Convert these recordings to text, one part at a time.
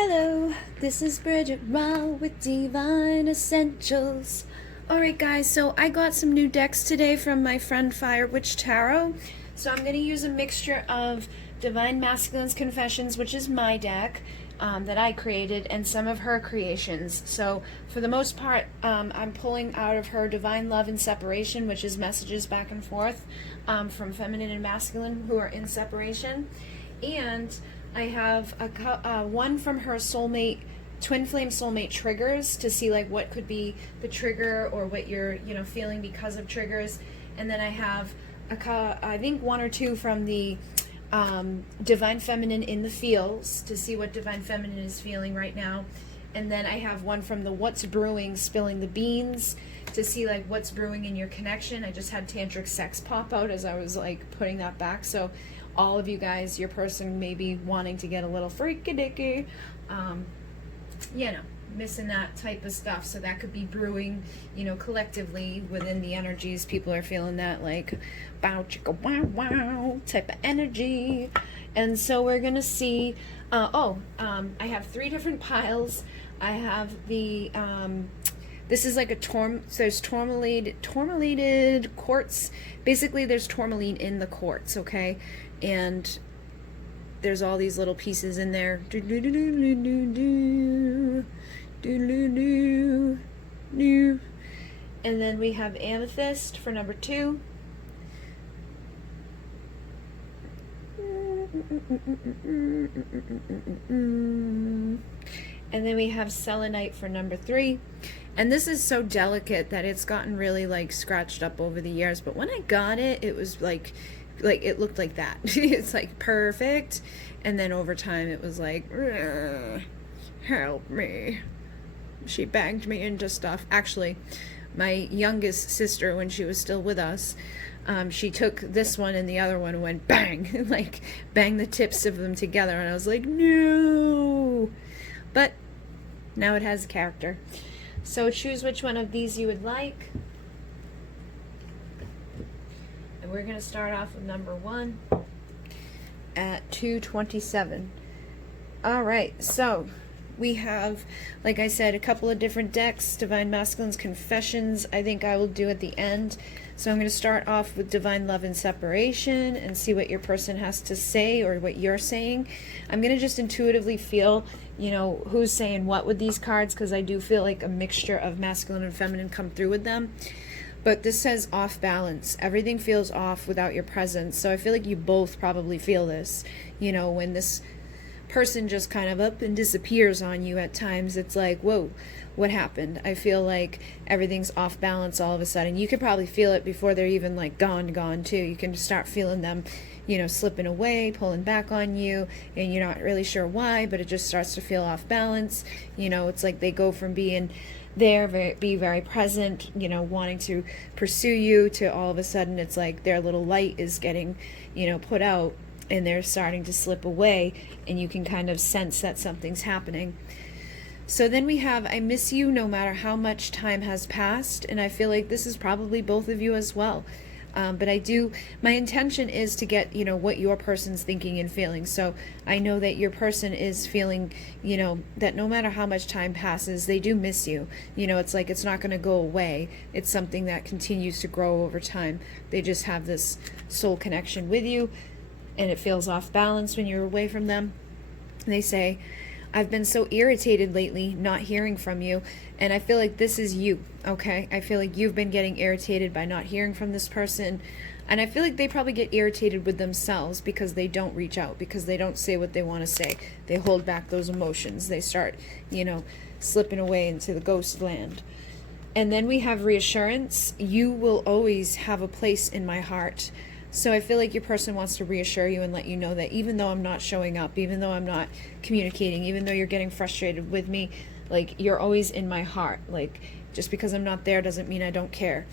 Hello, this is Bridget Raw with Divine Essentials. Alright guys, so I got some new decks today from my friend Fire Witch Tarot. So I'm going to use a mixture of Divine Masculine's Confessions, which is my deck that I created, and some of her creations. So for the most part, I'm pulling out of her Divine Love and Separation, which is messages back and forth from feminine and masculine who are in separation. And I have one from her soulmate, twin flame soulmate triggers, to see like what could be the trigger or what you're feeling because of triggers. And then I have I think one or two from the Divine Feminine in the Feels, to see what Divine Feminine is feeling right now. And then I have one from the What's Brewing, Spilling the Beans, to see like what's brewing in your connection. I just had Tantric Sex pop out as I was like putting that back. So all of you guys, your person may be wanting to get a little freaky dicky, missing that type of stuff. So that could be brewing, collectively within the energies. People are feeling that like bow chicka wow wow type of energy. And so we're gonna see, I have three different piles. I have the, this is like a there's tourmalated quartz. Basically there's tourmaline in the quartz, okay? And there's all these little pieces in there. And then we have amethyst for number 2. And then we have selenite for number 3. And this is so delicate that it's gotten really like scratched up over the years. But when I got it, it was like it looked like that. It's like perfect. And then over time it was like, help me. She bagged me into stuff. Actually, my youngest sister, when she was still with us, she took this one and the other one and went bang, like bang the tips of them together. And I was like, no. But now it has character. So choose which one of these you would like. And we're going to start off with number 1 at 227. All right, so we have, like I said, a couple of different decks. Divine Masculine's Confessions, I think I will do at the end. So I'm going to start off with Divine Love and Separation and see what your person has to say or what you're saying. I'm going to just intuitively feel, who's saying what with these cards, because I do feel like a mixture of masculine and feminine come through with them. But this says off balance. Everything feels off without your presence. So I feel like you both probably feel this. When this person just kind of up and disappears on you at times, it's like, whoa, what happened? I feel like everything's off balance all of a sudden. You could probably feel it before they're even like gone too. You can start feeling them, slipping away, pulling back on you, and you're not really sure why, but it just starts to feel off balance. It's like they go from being there, be very present, wanting to pursue you, to all of a sudden it's like their little light is getting, put out, and they're starting to slip away, and you can kind of sense that something's happening. So then we have I miss you no matter how much time has passed, and I feel like this is probably both of you as well. But my intention is to get, what your person's thinking and feeling. So I know that your person is feeling, that no matter how much time passes, they do miss you. It's like it's not going to go away. It's something that continues to grow over time. They just have this soul connection with you, and it feels off balance when you're away from them. They say, I've been so irritated lately not hearing from you, and I feel like this is you, okay? I feel like you've been getting irritated by not hearing from this person, and I feel like they probably get irritated with themselves because they don't reach out, because they don't say what they want to say. They hold back those emotions. They start, slipping away into the ghost land. And then we have reassurance. You will always have a place in my heart. So I feel like your person wants to reassure you and let you know that even though I'm not showing up, even though I'm not communicating, even though you're getting frustrated with me, like, you're always in my heart. Like, just because I'm not there doesn't mean I don't care.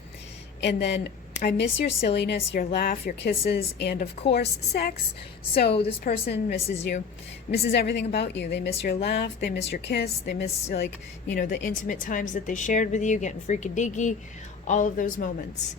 And then I miss your silliness, your laugh, your kisses, and of course, sex. So this person misses you, misses everything about you. They miss your laugh, they miss your kiss, they miss, like, the intimate times that they shared with you, getting freaky deaky, all of those moments.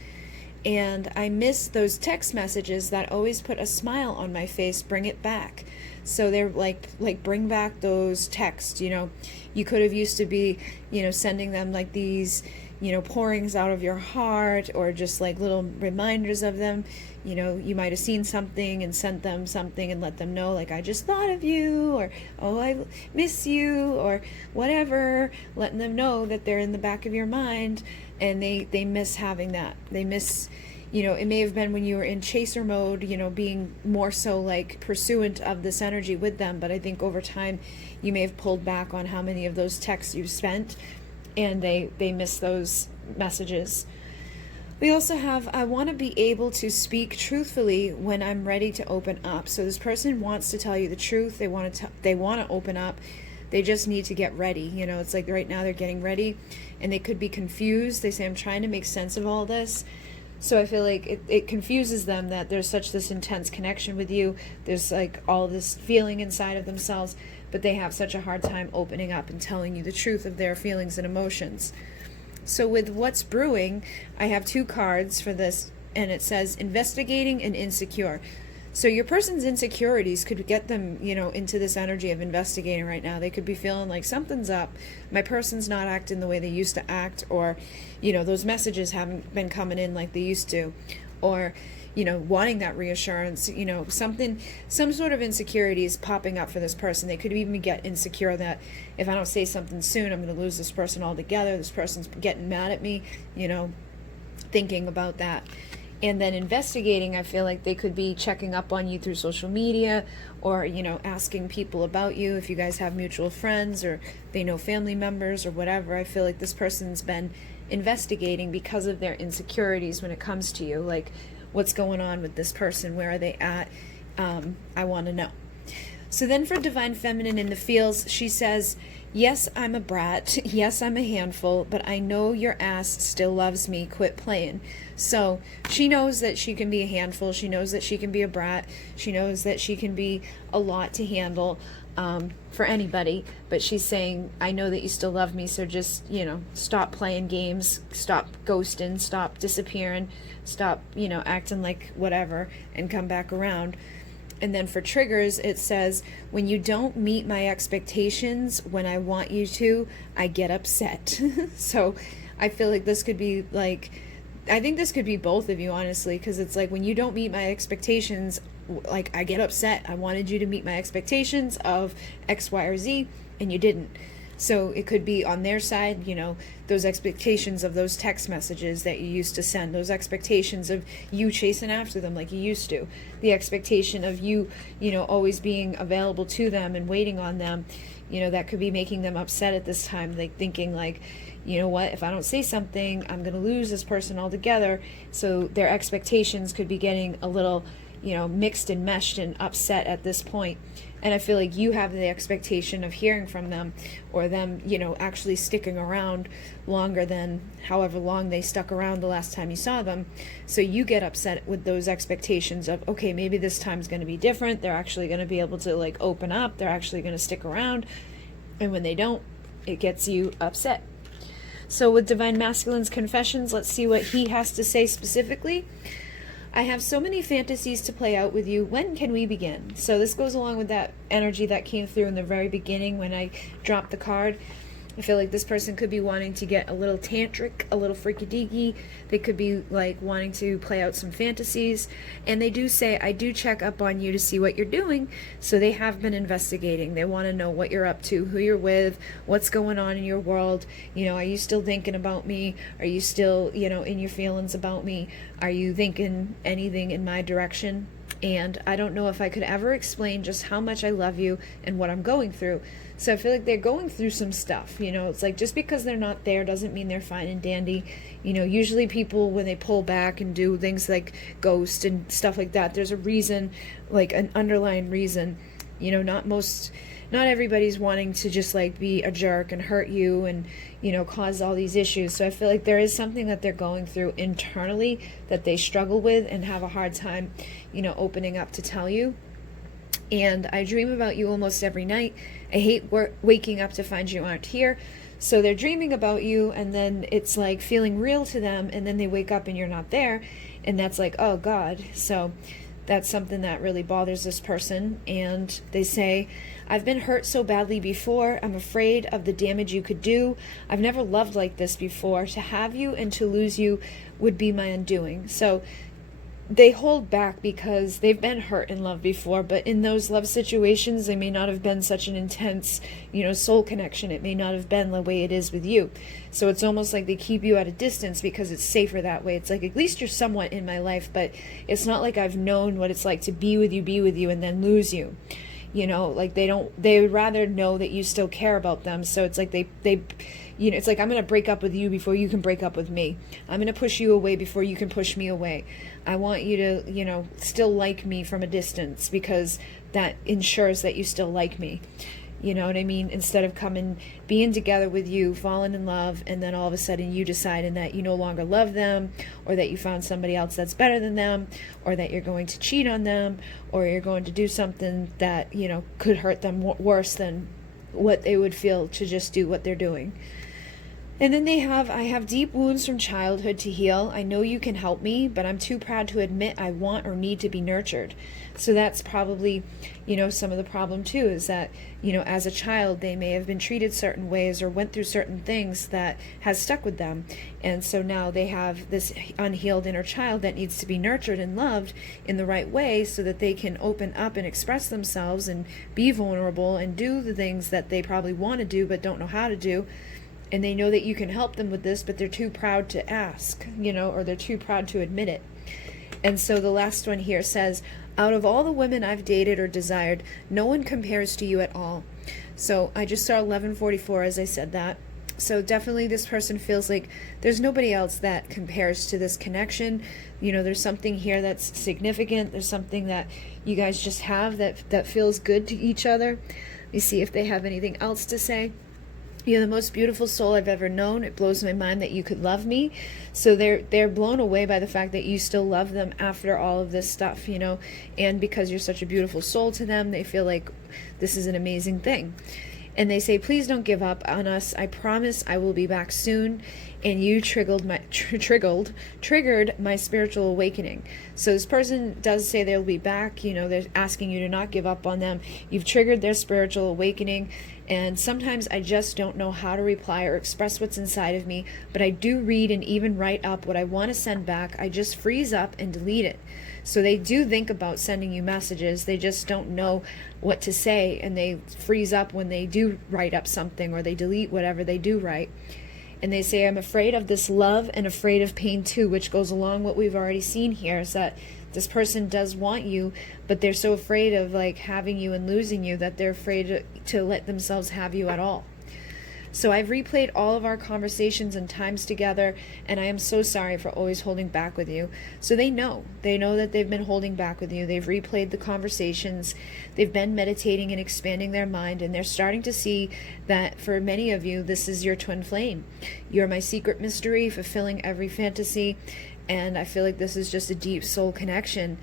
and I miss those text messages that always put a smile on my face. Bring it back. So they're like bring back those texts. You know, you could have used to be, you know, sending them like these, you know, pourings out of your heart, or just like little reminders of them. You know, you might have seen something and sent them something and let them know, like, I just thought of you, or, oh, I miss you, or whatever, letting them know that they're in the back of your mind. And they miss having that. They miss, you know, it may have been when you were in chaser mode, you know, being more so like pursuant of this energy with them. But I think over time you may have pulled back on how many of those texts you spent, and they miss those messages. We also have, I want to be able to speak truthfully when I'm ready to open up. So this person wants to tell you the truth. They want to open up. They just need to get ready. You know, it's like right now they're getting ready, and they could be confused. They say, I'm trying to make sense of all this. So I feel like it confuses them that there's such this intense connection with you. There's like all this feeling inside of themselves, but they have such a hard time opening up and telling you the truth of their feelings and emotions. So with what's brewing, I have 2 cards for this, and it says investigating and insecure. So your person's insecurities could get them, you know, into this energy of investigating right now. They could be feeling like something's up. My person's not acting the way they used to act, or, you know, those messages haven't been coming in like they used to, or, you know, wanting that reassurance, you know, some sort of insecurity is popping up for this person. They could even get insecure that if I don't say something soon, I'm going to lose this person altogether. This person's getting mad at me, you know, thinking about that. And then investigating, I feel like they could be checking up on you through social media, or, you know, asking people about you if you guys have mutual friends, or they know family members or whatever. I feel like this person's been investigating because of their insecurities when it comes to you. Like, what's going on with this person? Where are they at? I want to know. So then for Divine Feminine in the fields, she says, yes, I'm a brat. Yes, I'm a handful, but I know your ass still loves me. Quit playing. So she knows that she can be a handful. She knows that she can be a brat. She knows that she can be a lot to handle for anybody. But she's saying, I know that you still love me. So just, you know, stop playing games. Stop ghosting. Stop disappearing. Stop, you know, acting like whatever, and come back around. And then for triggers, it says, when you don't meet my expectations when I want you to, I get upset. So I feel like this could be like, I think this could be both of you, honestly, because it's like, when you don't meet my expectations, like, I get upset. I wanted you to meet my expectations of X, Y, or Z, and you didn't. So it could be on their side, you know, those expectations of those text messages that you used to send, those expectations of you chasing after them like you used to, the expectation of you, you know, always being available to them and waiting on them, you know, that could be making them upset at this time, like thinking like, you know what, if I don't say something, I'm going to lose this person altogether. So their expectations could be getting a little, you know, mixed and meshed and upset at this point. And I feel like you have the expectation of hearing from them, or them, you know, actually sticking around longer than however long they stuck around the last time you saw them. So you get upset with those expectations of, okay, maybe this time's going to be different. They're actually going to be able to like open up. They're actually going to stick around. And when they don't, it gets you upset. So with Divine Masculine's confessions, let's see what he has to say specifically. I have so many fantasies to play out with you. When can we begin? So this goes along with that energy that came through in the very beginning when I dropped the card. I feel like this person could be wanting to get a little tantric, a little freaky-deaky. They could be like wanting to play out some fantasies. And they do say, I do check up on you to see what you're doing. So they have been investigating. They want to know what you're up to, who you're with, what's going on in your world. You know, are you still thinking about me? Are you still, you know, in your feelings about me? Are you thinking anything in my direction? And I don't know if I could ever explain just how much I love you and what I'm going through. So I feel like they're going through some stuff, you know, it's like just because they're not there doesn't mean they're fine and dandy. You know, usually people, when they pull back and do things like ghost and stuff like that, there's a reason, like an underlying reason. You know, not everybody's wanting to just like be a jerk and hurt you and, you know, cause all these issues. So I feel like there is something that they're going through internally that they struggle with and have a hard time, you know, opening up to tell you. And I dream about you almost every night. I hate waking up to find you aren't here. So they're dreaming about you, and then it's like feeling real to them, and then they wake up and you're not there. And that's like, oh God. So that's something that really bothers this person. And they say, I've been hurt so badly before. I'm afraid of the damage you could do. I've never loved like this before. To have you and to lose you would be my undoing. So they hold back because they've been hurt in love before, but in those love situations, they may not have been such an intense, soul connection. It may not have been the way it is with you. So it's almost like they keep you at a distance because it's safer that way. It's like, at least you're somewhat in my life, but it's not like I've known what it's like to be with you, and then lose you. Like they would rather know that you still care about them. So it's like they it's like, I'm going to break up with you before you can break up with me. I'm going to push you away before you can push me away. I want you to, still like me from a distance, because that ensures that you still like me. You know what I mean? Instead of being together with you, falling in love, and then all of a sudden you deciding that you no longer love them, or that you found somebody else that's better than them, or that you're going to cheat on them, or you're going to do something that, could hurt them worse than what they would feel to just do what they're doing. And then I have deep wounds from childhood to heal. I know you can help me, but I'm too proud to admit I want or need to be nurtured. So that's probably, some of the problem too, is that, as a child, they may have been treated certain ways or went through certain things that has stuck with them. And so now they have this unhealed inner child that needs to be nurtured and loved in the right way, so that they can open up and express themselves and be vulnerable and do the things that they probably want to do but don't know how to do. And they know that you can help them with this, but they're too proud to ask, or they're too proud to admit it. And so the last one here says, out of all the women I've dated or desired, no one compares to you at all. So I just saw 1144 as I said that. So definitely this person feels like there's nobody else that compares to this connection. There's something here that's significant. There's something that you guys just have that feels good to each other. Let me see if they have anything else to say. You're the most beautiful soul I've ever known. It blows my mind that you could love me. So they're blown away by the fact that you still love them after all of this stuff, and because you're such a beautiful soul to them, they feel like this is an amazing thing. And they say, please don't give up on us. I promise I will be back soon. And you triggered my spiritual awakening. So this person does say they'll be back. They're asking you to not give up on them. You've triggered their spiritual awakening. And sometimes I just don't know how to reply or express what's inside of me, but I do read and even write up what I want to send back. I just freeze up and delete it. So they do think about sending you messages. They just don't know what to say, and they freeze up when they do write up something, or they delete whatever they do write. And they say, I'm afraid of this love and afraid of pain too, which goes along what we've already seen here, is that this person does want you, but they're so afraid of having you and losing you that they're afraid to let themselves have you at all. So I've replayed all of our conversations and times together, and I am so sorry for always holding back with you. So they know that they've been holding back with you. They've replayed the conversations. They've been meditating and expanding their mind, and they're starting to see that for many of you, this is your twin flame. You're my secret mystery, fulfilling every fantasy, and I feel like this is just a deep soul connection.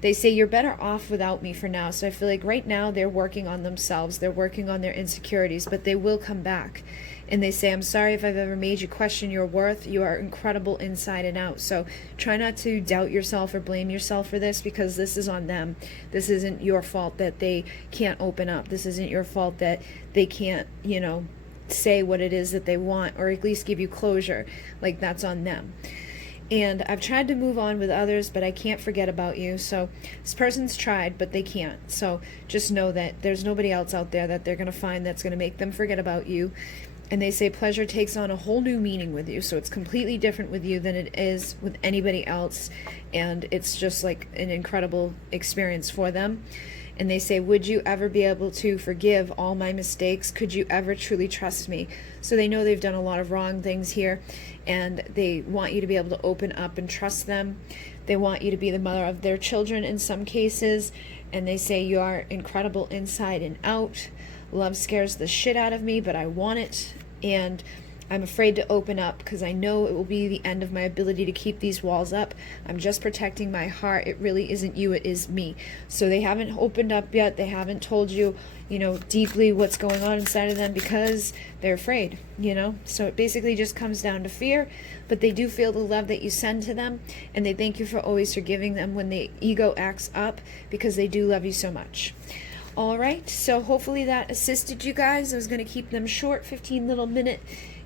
They say you're better off without me for now. So I feel like right now they're working on themselves. They're working on their insecurities, but they will come back. And they say, I'm sorry if I've ever made you question your worth. You are incredible inside and out. So try not to doubt yourself or blame yourself for this, because this is on them. This isn't your fault that they can't open up. This isn't your fault that they can't, say what it is that they want, or at least give you closure. Like, that's on them. And I've tried to move on with others, but I can't forget about you. So this person's tried, but they can't. So just know that there's nobody else out there that they're going to find that's going to make them forget about you. And they say pleasure takes on a whole new meaning with you. So it's completely different with you than it is with anybody else. And it's just like an incredible experience for them. And they say, would you ever be able to forgive all my mistakes? Could you ever truly trust me? So they know they've done a lot of wrong things here, and they want you to be able to open up and trust them. They want you to be the mother of their children in some cases, and they say you are incredible inside and out. Love scares the shit out of me, but I want it. And I'm afraid to open up because I know it will be the end of my ability to keep these walls up. I'm just protecting my heart. It really isn't you, it is me. So they haven't opened up yet. They haven't told you, you know, deeply what's going on inside of them because they're afraid, you know. So it basically just comes down to fear, but they do feel the love that you send to them, and they thank you for always forgiving them when the ego acts up, because they do love you so much. All right, so hopefully that assisted you guys. I was going to keep them short, 15 little minute,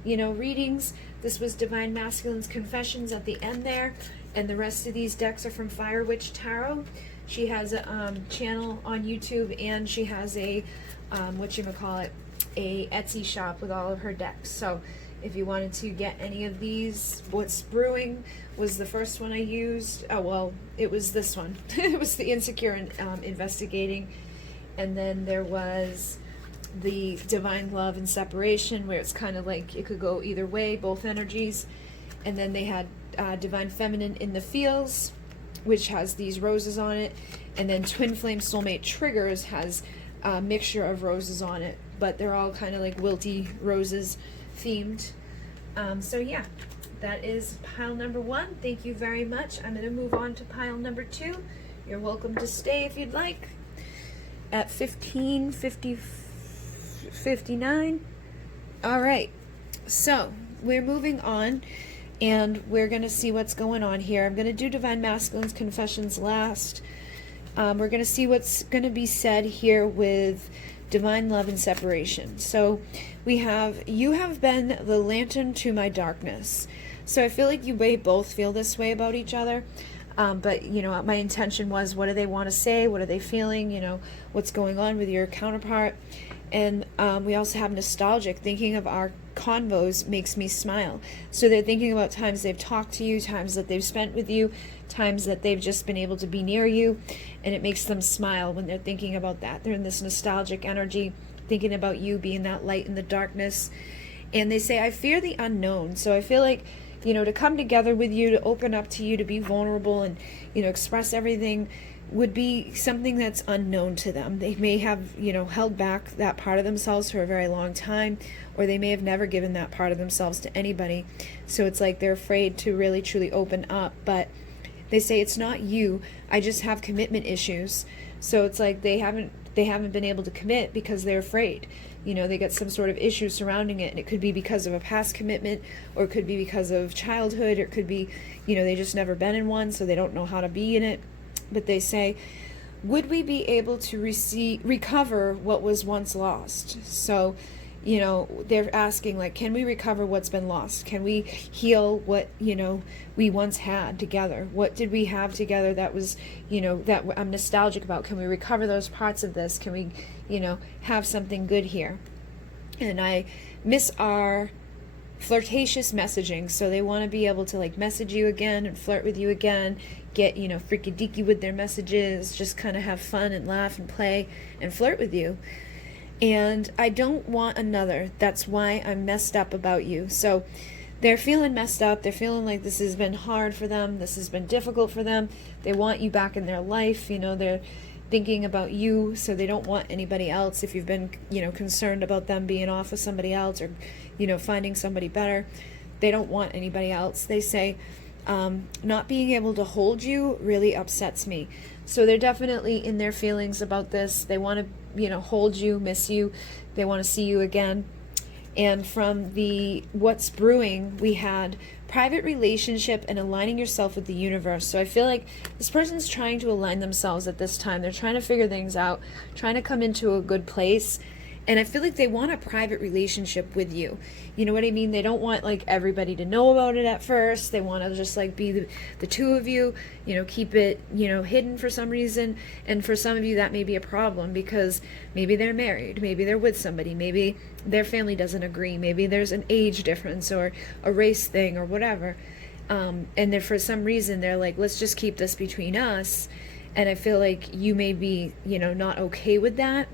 you know, readings. This was Divine Masculine's Confessions at the end there, and the rest of these decks are from Fire Witch Tarot. She has a channel on YouTube, and she has a whatchamacallit, a Etsy shop with all of her decks. So if you wanted to get any of these, What's Brewing was the first one I used. Oh, well, it was this one. It was the Insecure and Investigating. And then there was the Divine Love and Separation, where it's kind of like it could go either way, both energies. And then they had Divine Feminine in the Fields, which has these roses on it. And then Twin Flame Soulmate Triggers has a mixture of roses on it, but they're all kind of like wilty roses themed. So yeah, that is pile number 1. Thank you very much. I'm going to move on to pile number 2. You're welcome to stay if you'd like. At 15:59. All right, so we're moving on, and we're going to see what's going on here. I'm going to do Divine Masculine's Confessions last. We're going to see what's going to be said here with Divine Love and Separation. So we have, you have been the lantern to my darkness. So I feel like you may both feel this way about each other. But, you know, my intention was, what do they want to say? What are they feeling? You know, what's going on with your counterpart? And we also have nostalgic. Thinking of our convos makes me smile. So they're thinking about times they've talked to you, times that they've spent with you, times that they've just been able to be near you. And it makes them smile when they're thinking about that. They're in this nostalgic energy, thinking about you being that light in the darkness. And they say, I fear the unknown. So I feel like, you know, to come together with you, to open up to you, to be vulnerable and, you know, express everything would be something that's unknown to them. They may have, you know, held back that part of themselves for a very long time, or they may have never given that part of themselves to anybody. So it's like they're afraid to really truly open up. But they say, it's not you, I just have commitment issues. So it's like they haven't been able to commit because they're afraid. You know, they get some sort of issue surrounding it, and it could be because of a past commitment, or it could be because of childhood, or it could be, you know, they just never been in one, so they don't know how to be in it. But they say, would we be able to recover what was once lost? So, you know, they're asking, like, can we recover what's been lost? Can we heal what, you know, we once had together? What did we have together that was, you know, that I'm nostalgic about? Can we recover those parts of this? Can we, you know, have something good here? And I miss our flirtatious messaging. So they want to be able to, like, message you again and flirt with you again, get, you know, freaky deaky with their messages, just kind of have fun and laugh and play and flirt with you. And I don't want another. That's why I'm messed up about you. So they're feeling messed up. They're feeling like this has been hard for them. This has been difficult for them. They want you back in their life. You know, they're thinking about you, so they don't want anybody else. If you've been, you know, concerned about them being off with somebody else, or, you know, finding somebody better, they don't want anybody else. They say, not being able to hold you really upsets me. So they're definitely in their feelings about this. They want to, you know, hold you, miss you. They want to see you again. And from the What's Brewing, we had private relationship and aligning yourself with the universe. So I feel like this person's trying to align themselves at this time. They're trying to figure things out, trying to come into a good place. And I feel like they want a private relationship with you. You know what I mean? They don't want, like, everybody to know about it at first. They want to just, like, be the two of you, you know, keep it, you know, hidden for some reason. And for some of you, that may be a problem, because maybe they're married, maybe they're with somebody, maybe their family doesn't agree, maybe there's an age difference or a race thing or whatever. And then for some reason, they're like, let's just keep this between us. And I feel like you may be, you know, not okay with that.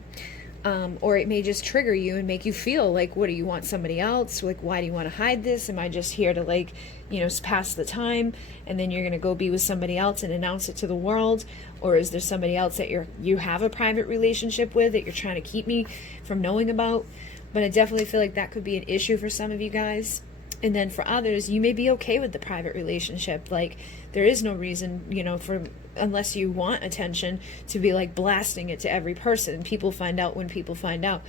Or it may just trigger you and make you feel like, what do you want, somebody else? Like, why do you want to hide this? Am I just here to, like, you know, pass the time, and then you're going to go be with somebody else and announce it to the world? Or is there somebody else that you have a private relationship with that you're trying to keep me from knowing about? But I definitely feel like that could be an issue for some of you guys. And then for others, you may be okay with the private relationship. Like, there is no reason, you know, for, unless you want attention, to be like blasting it to every person. People find out when people find out.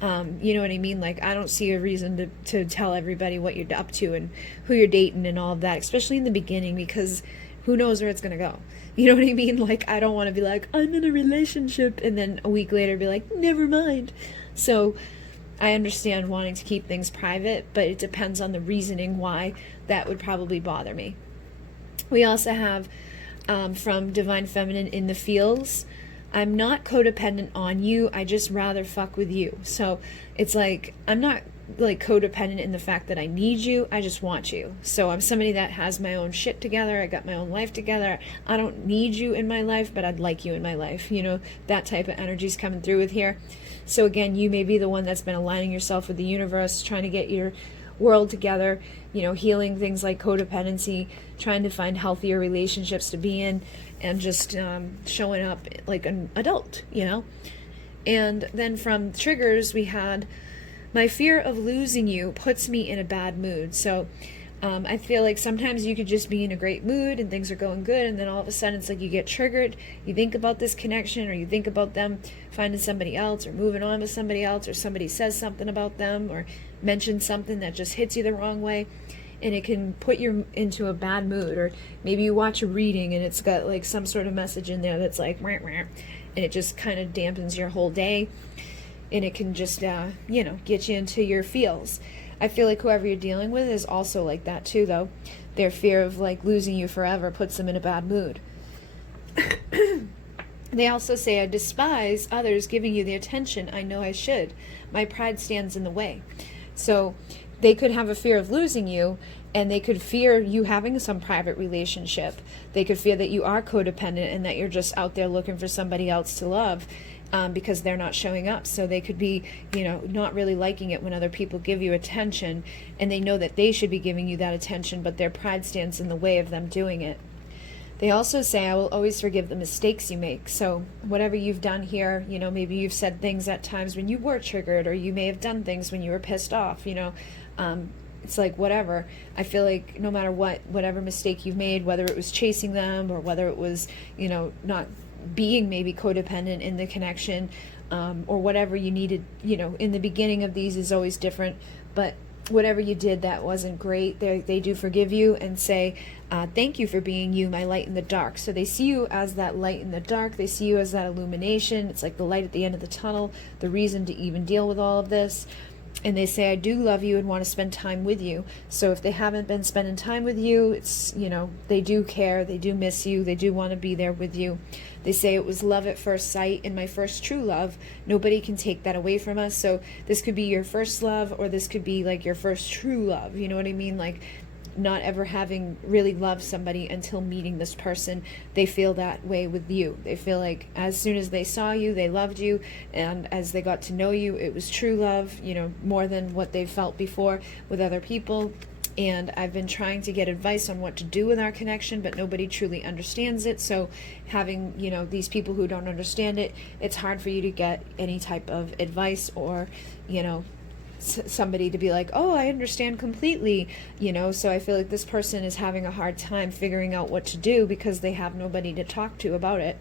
You know what I mean? Like, I don't see a reason to tell everybody what you're up to and who you're dating and all of that, especially in the beginning, because who knows where it's going to go. You know what I mean? Like, I don't want to be like, I'm in a relationship, and then a week later be like, never mind. So I understand wanting to keep things private, but it depends on the reasoning why that would probably bother me. We also have from Divine Feminine in the Fields, I'm not codependent on you, I just rather fuck with you. So it's like, I'm not like codependent in the fact that I need you, I just want you. So I'm somebody that has my own shit together, I got my own life together, I don't need you in my life, but I'd like you in my life. You know, that type of energy's coming through with here. So again, you may be the one that's been aligning yourself with the universe, trying to get your world together, you know, healing things like codependency, trying to find healthier relationships to be in, and just showing up like an adult, you know. And then from triggers, we had, my fear of losing you puts me in a bad mood. So I feel like sometimes you could just be in a great mood and things are going good, and then all of a sudden it's like you get triggered, you think about this connection, or you think about them finding somebody else or moving on with somebody else, or somebody says something about them or mentions something that just hits you the wrong way, and it can put you into a bad mood. Or maybe you watch a reading and it's got like some sort of message in there that's like rah, rah, and it just kind of dampens your whole day, and it can just you know, get you into your feels. I feel like whoever you're dealing with is also like that too, though. Their fear of like losing you forever puts them in a bad mood. They also say, I despise others giving you the attention I know I should. My pride stands in the way. So they could have a fear of losing you, and they could fear you having some private relationship. They could fear that you are codependent and that you're just out there looking for somebody else to love. Because they're not showing up. So they could be, you know, not really liking it when other people give you attention, and they know that they should be giving you that attention, but their pride stands in the way of them doing it. They also say, I will always forgive the mistakes you make. So whatever you've done here, you know, maybe you've said things at times when you were triggered, or you may have done things when you were pissed off, you know, it's like whatever. I feel like no matter what, whatever mistake you've made, whether it was chasing them or whether it was, you know, not being maybe codependent in the connection, or whatever you needed, you know, in the beginning of these is always different, but whatever you did that wasn't great, they do forgive you and say, thank you for being you, my light in the dark. So they see you as that light in the dark, they see you as that illumination. It's like the light at the end of the tunnel, the reason to even deal with all of this. And they say, I do love you and want to spend time with you. So if they haven't been spending time with you, it's, you know, they do care, they do miss you, they do want to be there with you. They say it was love at first sight and my first true love. Nobody can take that away from us. So this could be your first love, or this could be like your first true love. You know what I mean? Like, not ever having really loved somebody until meeting this person. They feel that way with you. They feel like as soon as they saw you, they loved you, and as they got to know you, it was true love, you know, more than what they felt before with other people. And I've been trying to get advice on what to do with our connection, but nobody truly understands it. So having, you know, these people who don't understand it, it's hard for you to get any type of advice, or, you know, somebody to be like, oh, I understand completely, you know. So I feel like this person is having a hard time figuring out what to do because they have nobody to talk to about it.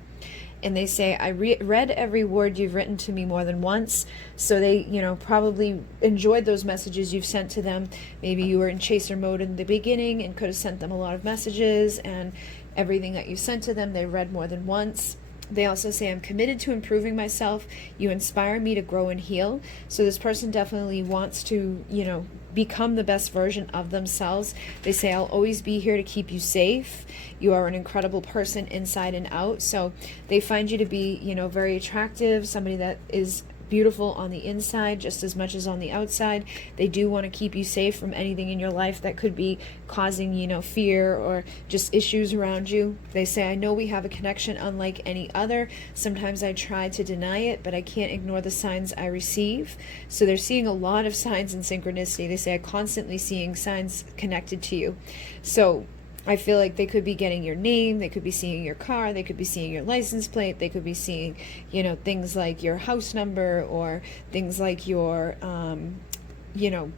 And they say, I read every word you've written to me more than once. So they, you know, probably enjoyed those messages you've sent to them. Maybe you were in chaser mode in the beginning and could have sent them a lot of messages, and everything that you sent to them, they read more than once. They also say, I'm committed to improving myself. You inspire me to grow and heal. So this person definitely wants to, you know, become the best version of themselves. They say, I'll always be here to keep you safe. You are an incredible person inside and out. So they find you to be, you know, very attractive, somebody that is beautiful on the inside just as much as on the outside. They do want to keep you safe from anything in your life that could be causing, you know, fear or just issues around you. They say, I know we have a connection unlike any other. Sometimes I try to deny it, but I can't ignore the signs I receive. So they're seeing a lot of signs and synchronicity. They say, I'm constantly seeing signs connected to you. So I feel like they could be getting your name, they could be seeing your car, they could be seeing your license plate, they could be seeing, you know, things like your house number, or things like your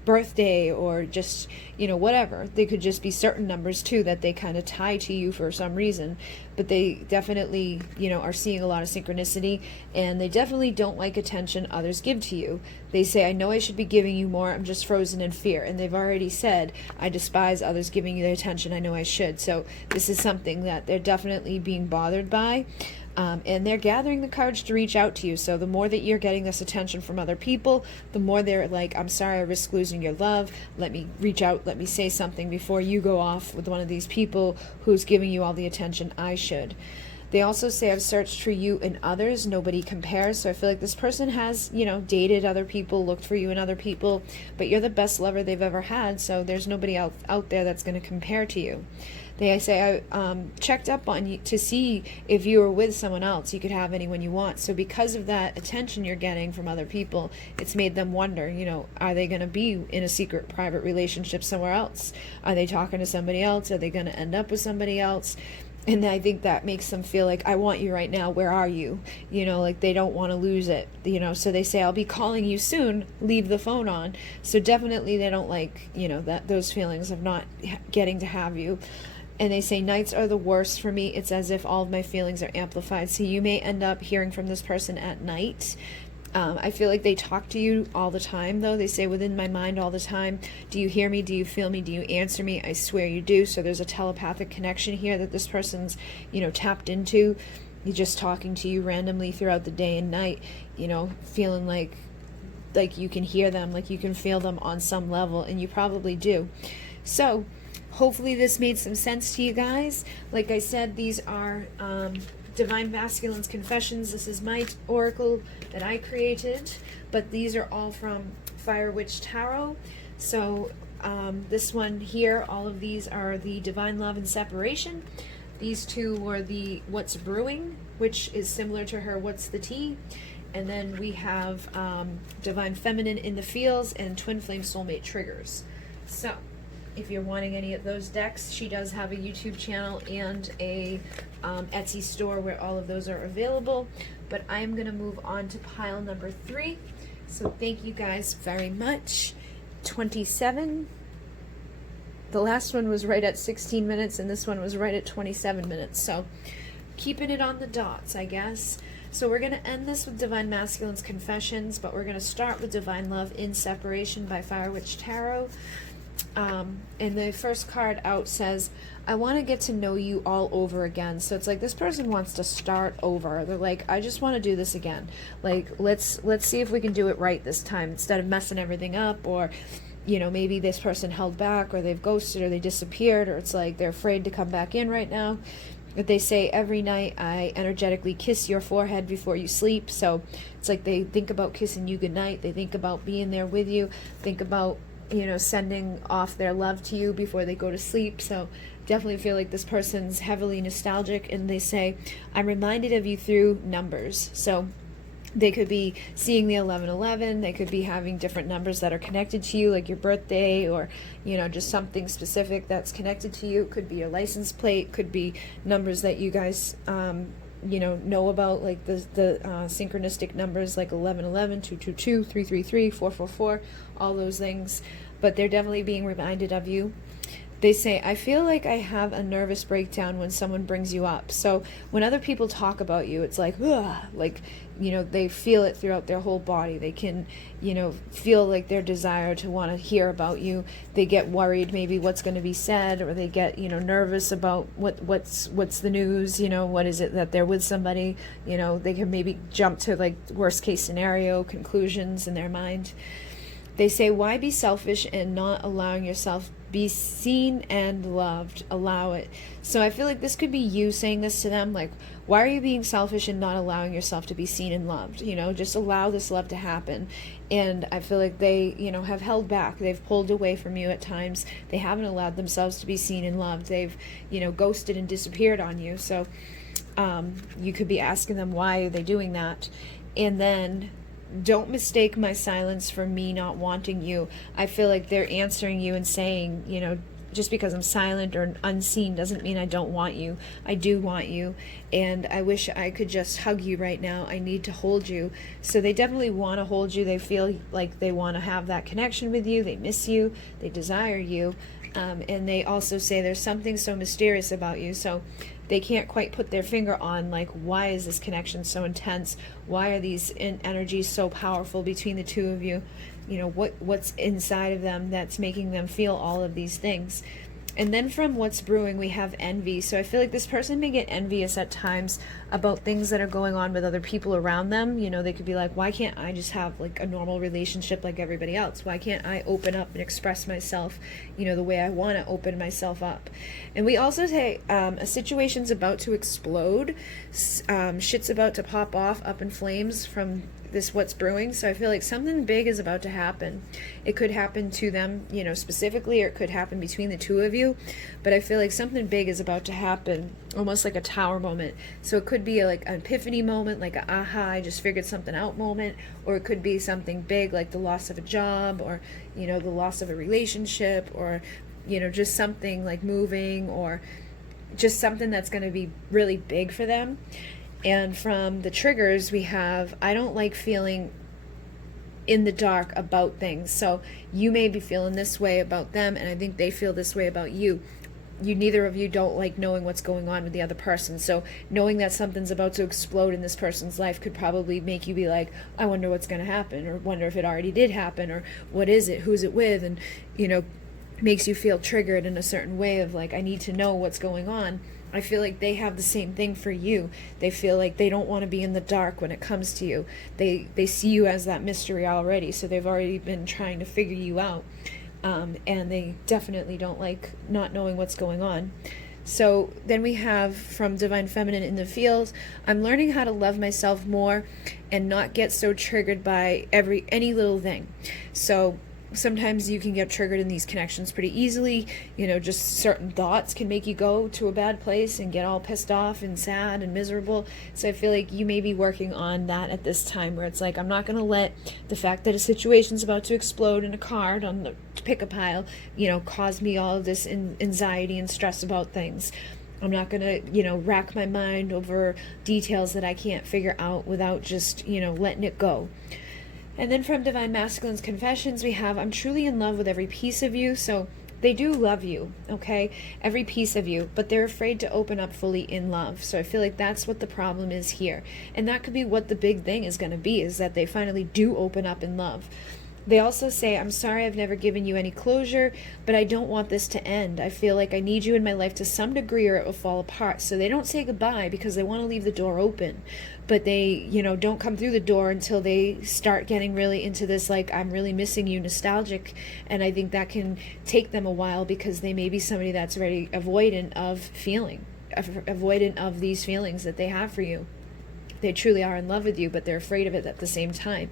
birthday, or just, whatever. They could just be certain numbers too that they kind of tie to you for some reason. But they definitely, are seeing a lot of synchronicity, and they definitely don't like attention others give to you. They say, I know I should be giving you more, I'm just frozen in fear. And they've already said, I despise others giving you the attention, I know I should. So this is something that they're definitely being bothered by. And they're gathering the courage to reach out to you. So the more that you're getting this attention from other people, the more they're like, I'm sorry I risk losing your love. Let me reach out. Let me say something before you go off with one of these people who's giving you all the attention I should. They also say, I've searched for you in others. Nobody compares. So I feel like this person has, dated other people, looked for you in other people, but you're the best lover they've ever had. So there's nobody out there that's going to compare to you. They say, I checked up on you to see if you were with someone else. You could have anyone you want. So because of that attention you're getting from other people, it's made them wonder, are they going to be in a secret private relationship somewhere else? Are they talking to somebody else? Are they going to end up with somebody else? And I think that makes them feel like, I want you right now. Where are you? Like they don't want to lose it, so they say, I'll be calling you soon. Leave the phone on. So definitely they don't like, that those feelings of not getting to have you. And they say, nights are the worst for me. It's as if all of my feelings are amplified. So you may end up hearing from this person at night. I feel like they talk to you all the time, though. They say, within my mind all the time. Do you hear me? Do you feel me? Do you answer me? I swear you do. So there's a telepathic connection here that this person's, tapped into. You're just talking to you randomly throughout the day and night, feeling like you can hear them, like you can feel them on some level, and you probably do. So hopefully this made some sense to you guys. Like I said, these are Divine Masculine's Confessions. This is my oracle that I created, but these are all from Fire Witch Tarot. So this one here, all of these are the Divine Love and Separation. These two were the What's Brewing, which is similar to her What's the Tea. And then we have Divine Feminine in the Fields and Twin Flame Soulmate Triggers. So if you're wanting any of those decks, she does have a YouTube channel and a Etsy store where all of those are available. But I am going to move on to pile number 3. So thank you guys very much. 27. The last one was right at 16 minutes, and this one was right at 27 minutes. So keeping it on the dots, I guess. So we're going to end this with Divine Masculine's Confessions, but we're going to start with Divine Love in Separation by Fire Witch Tarot. And the first card out says, I want to get to know you all over again. So it's like this person wants to start over. They're like, I just want to do this again. Like, let's see if we can do it right this time instead of messing everything up. Or, maybe this person held back, or they've ghosted, or they disappeared, or it's like they're afraid to come back in right now. But they say, every night I energetically kiss your forehead before you sleep. So it's like they think about kissing you goodnight. They think about being there with you. Think about sending off their love to you before they go to sleep. So definitely feel like this person's heavily nostalgic, and they say, I'm reminded of you through numbers. So they could be seeing the 1111, they could be having different numbers that are connected to you, like your birthday, or just something specific that's connected to you. It could be your license plate, could be numbers that you guys know about, like the synchronistic numbers like 1111, 222, 333, 444, all those things. But they're definitely being reminded of you. They say, I feel like I have a nervous breakdown when someone brings you up. So when other people talk about you, it's like, ugh, like, they feel it throughout their whole body. They can, feel like their desire to want to hear about you. They get worried maybe what's going to be said, or they get, nervous about what's the news, what is it that they're with somebody. They can maybe jump to like worst case scenario conclusions in their mind. They say, why be selfish and not allowing yourself be seen and loved? Allow it. So I feel like this could be you saying this to them, like, why are you being selfish and not allowing yourself to be seen and loved? Just allow this love to happen. And I feel like they, have held back. They've pulled away from you at times. They haven't allowed themselves to be seen and loved. They've, ghosted and disappeared on you. So you could be asking them, why are they doing that? And then, don't mistake my silence for me not wanting you. I feel like they're answering you and saying, just because I'm silent or unseen doesn't mean I don't want you. I do want you, and I wish I could just hug you right now. I need to hold you. So they definitely want to hold you. They feel like they want to have that connection with you. They miss you. They desire you. And they also say there's something so mysterious about you. So they can't quite put their finger on, like, why is this connection so intense? Why are these energies so powerful between the two of you? You know, what's inside of them that's making them feel all of these things. And then from what's brewing, we have envy. So I feel like this person may get envious at times about things that are going on with other people around them. You know, they could be like, why can't I just have like a normal relationship like everybody else? Why can't I open up and express myself, you know, the way I want to open myself up? And we also say a situation's about to explode. Shit's about to pop off up in flames from this what's brewing. So I feel like something big is about to happen. It could happen to them, you know, specifically, or it could happen between the two of you, but I feel like something big is about to happen, almost like a tower moment. So it could be like an epiphany moment, like a aha, I just figured something out moment, or it could be something big like the loss of a job, or, you know, the loss of a relationship, or, you know, just something like moving, or just something that's going to be really big for them. And from the triggers, we have, I don't like feeling in the dark about things. So you may be feeling this way about them, and I think they feel this way about you. Neither of you don't like knowing what's going on with the other person. So knowing that something's about to explode in this person's life could probably make you be like, I wonder what's going to happen, or wonder if it already did happen, or what is it, who's it with, and, you know, makes you feel triggered in a certain way of like, I need to know what's going on. I feel like they have the same thing for you. They feel like they don't want to be in the dark when it comes to you. They see you as that mystery already, so they've already been trying to figure you out. And they definitely don't like not knowing what's going on. So then we have from Divine Feminine in the field, I'm learning how to love myself more and not get so triggered by any little thing. So sometimes you can get triggered in these connections pretty easily. You know, just certain thoughts can make you go to a bad place and get all pissed off and sad and miserable. So I feel like you may be working on that at this time, where it's like, I'm not going to let the fact that a situation's about to explode in a card on the pick-a-pile, you know, cause me all of this anxiety and stress about things. I'm not going to, you know, rack my mind over details that I can't figure out without just, you know, letting it go. And then from Divine Masculine's Confessions, we have, I'm truly in love with every piece of you. So they do love you, okay? Every piece of you, but they're afraid to open up fully in love. So I feel like that's what the problem is here. And that could be what the big thing is going to be, is that they finally do open up in love. They also say, I'm sorry I've never given you any closure, but I don't want this to end. I feel like I need you in my life to some degree or it will fall apart. So they don't say goodbye because they want to leave the door open. But they, you know, don't come through the door until they start getting really into this, like, I'm really missing you nostalgic. And I think that can take them a while, because they may be somebody that's very avoidant of these feelings that they have for you. They truly are in love with you, but they're afraid of it at the same time.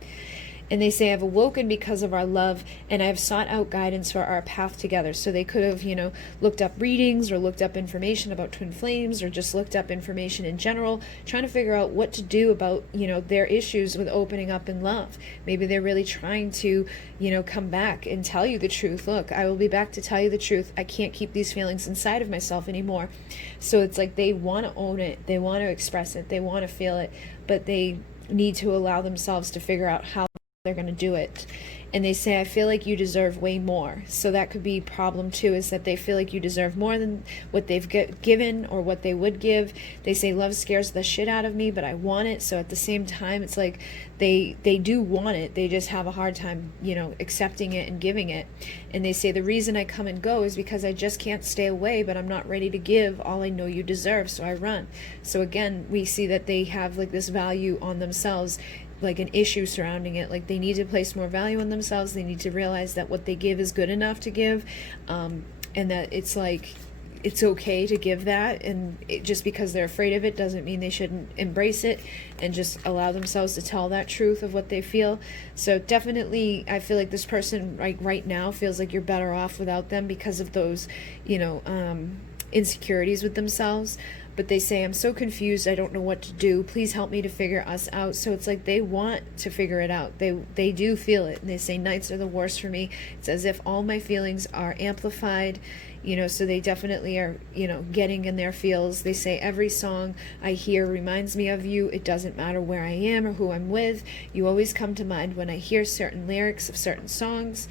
And they say, I've awoken because of our love, and I have sought out guidance for our path together. So they could have, you know, looked up readings or looked up information about twin flames, or just looked up information in general, trying to figure out what to do about, you know, their issues with opening up in love. Maybe they're really trying to, you know, come back and tell you the truth. Look, I will be back to tell you the truth. I can't keep these feelings inside of myself anymore. So it's like they want to own it. They want to express it. They want to feel it. But they need to allow themselves to figure out how they're going to do it. And they say, I feel like you deserve way more. So that could be a problem too, is that they feel like you deserve more than what they've given or what they would give. They say, love scares the shit out of me, but I want it. So at the same time, it's like they do want it. They just have a hard time, you know, accepting it and giving it. And they say, the reason I come and go is because I just can't stay away, but I'm not ready to give all I know you deserve, so I run. So again, we see that they have like this value on themselves, like an issue surrounding it. Like they need to place more value on themselves. They need to realize that what they give is good enough to give, and that it's like it's okay to give that, and just because they're afraid of it doesn't mean they shouldn't embrace it and just allow themselves to tell that truth of what they feel. So definitely I feel like this person right now feels like you're better off without them because of those, you know, insecurities with themselves. but they say, I'm so confused, I don't know what to do. Please help me to figure us out. So it's like they want to figure it out. They do feel it. And they say, nights are the worst for me. It's as if all my feelings are amplified, you know, so they definitely are, you know, getting in their feels. They say, every song I hear reminds me of you. It doesn't matter where I am or who I'm with. You always come to mind when I hear certain lyrics of certain songs.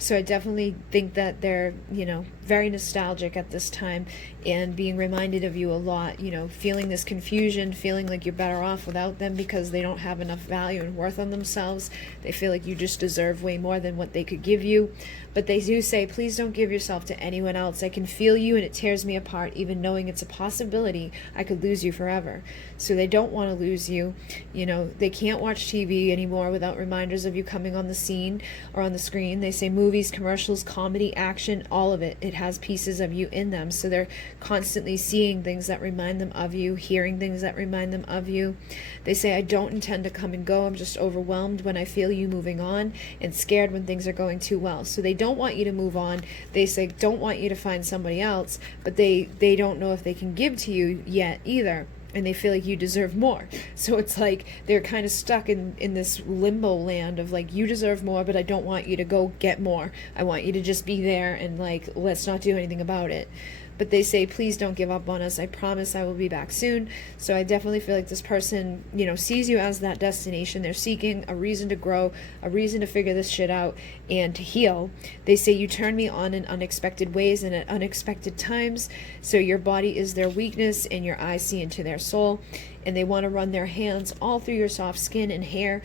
So I definitely think that they're, you know, very nostalgic at this time and being reminded of you a lot, you know, feeling this confusion, feeling like you're better off without them because they don't have enough value and worth on themselves. They feel like you just deserve way more than what they could give you. But they do say, please don't give yourself to anyone else. I can feel you and it tears me apart, even knowing it's a possibility I could lose you forever. So they don't want to lose you. You know, they can't watch TV anymore without reminders of you coming on the scene or on the screen. They say movies, commercials, comedy, action, all of it. It has pieces of you in them. So they're constantly seeing things that remind them of you, hearing things that remind them of you. They say, I don't intend to come and go. I'm just overwhelmed when I feel you moving on and scared when things are going too well. So they don't want you to move on. They say, don't want you to find somebody else, but they don't know if they can give to you yet either. And they feel like you deserve more. So it's like they're kind of stuck in this limbo land of like, you deserve more, but I don't want you to go get more. I want you to just be there and like, let's not do anything about it. But they say, please don't give up on us. I promise I will be back soon. So I definitely feel like this person, you know, sees you as that destination. They're seeking a reason to grow, a reason to figure this shit out and to heal. They say you turn me on in unexpected ways and at unexpected times. So your body is their weakness and your eyes see into their soul. And they want to run their hands all through your soft skin and hair.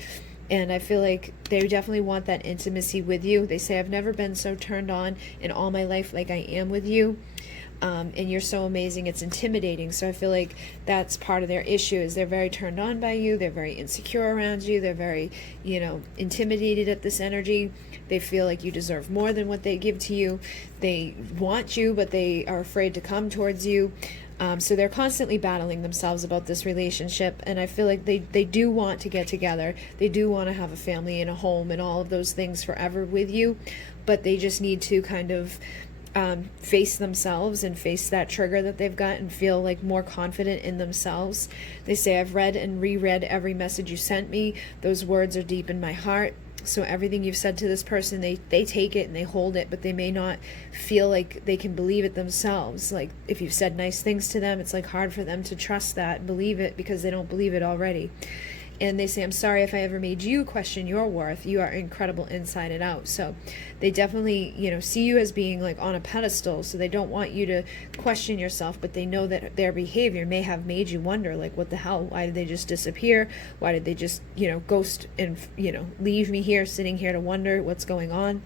And I feel like they definitely want that intimacy with you. They say, I've never been so turned on in all my life like I am with you. And you're so amazing, it's intimidating. So I feel like that's part of their issue, is they're very turned on by you, they're very insecure around you, they're very, you know, intimidated at this energy. They feel like you deserve more than what they give to you. They want you, but they are afraid to come towards you. So they're constantly battling themselves about this relationship, and I feel like they do want to get together. They do want to have a family and a home and all of those things forever with you, but they just need to kind of face themselves and face that trigger that they've got and feel like more confident in themselves. They say, I've read and reread every message you sent me. Those words are deep in my heart. So everything you've said to this person, they take it and they hold it, but they may not feel like they can believe it themselves. Like if you've said nice things to them, it's like hard for them to trust that and believe it because they don't believe it already. And they say, I'm sorry if I ever made you question your worth. You are incredible inside and out. So they definitely, you know, see you as being like on a pedestal. So they don't want you to question yourself, but they know that their behavior may have made you wonder, like, what the hell? Why did they just disappear? Why did they just, you know, ghost and, you know, leave me here, sitting here to wonder what's going on?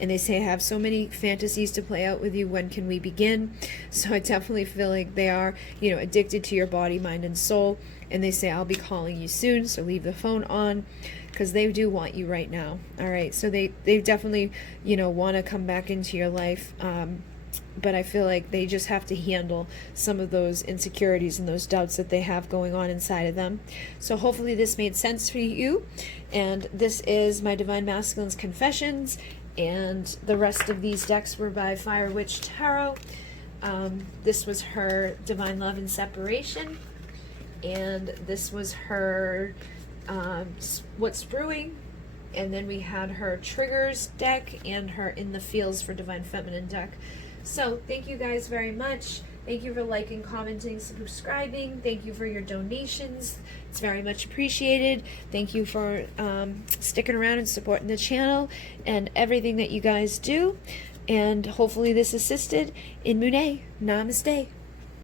And they say, I have so many fantasies to play out with you. When can we begin? So I definitely feel like they are, you know, addicted to your body, mind, and soul. And they say, I'll be calling you soon, so leave the phone on, because they do want you right now. All right, so they definitely, you know, want to come back into your life. But I feel like they just have to handle some of those insecurities and those doubts that they have going on inside of them. So hopefully this made sense for you. And this is my Divine Masculine's Confessions. And the rest of these decks were by Fire Witch Tarot. This was her Divine Love and Separation. And this was her What's Brewing. And then we had her Triggers deck and her In the Fields for Divine Feminine deck. So thank you guys very much. Thank you for liking, commenting, subscribing. Thank you for your donations. It's very much appreciated. Thank you for sticking around and supporting the channel and everything that you guys do. And hopefully this assisted in Munay. Namaste.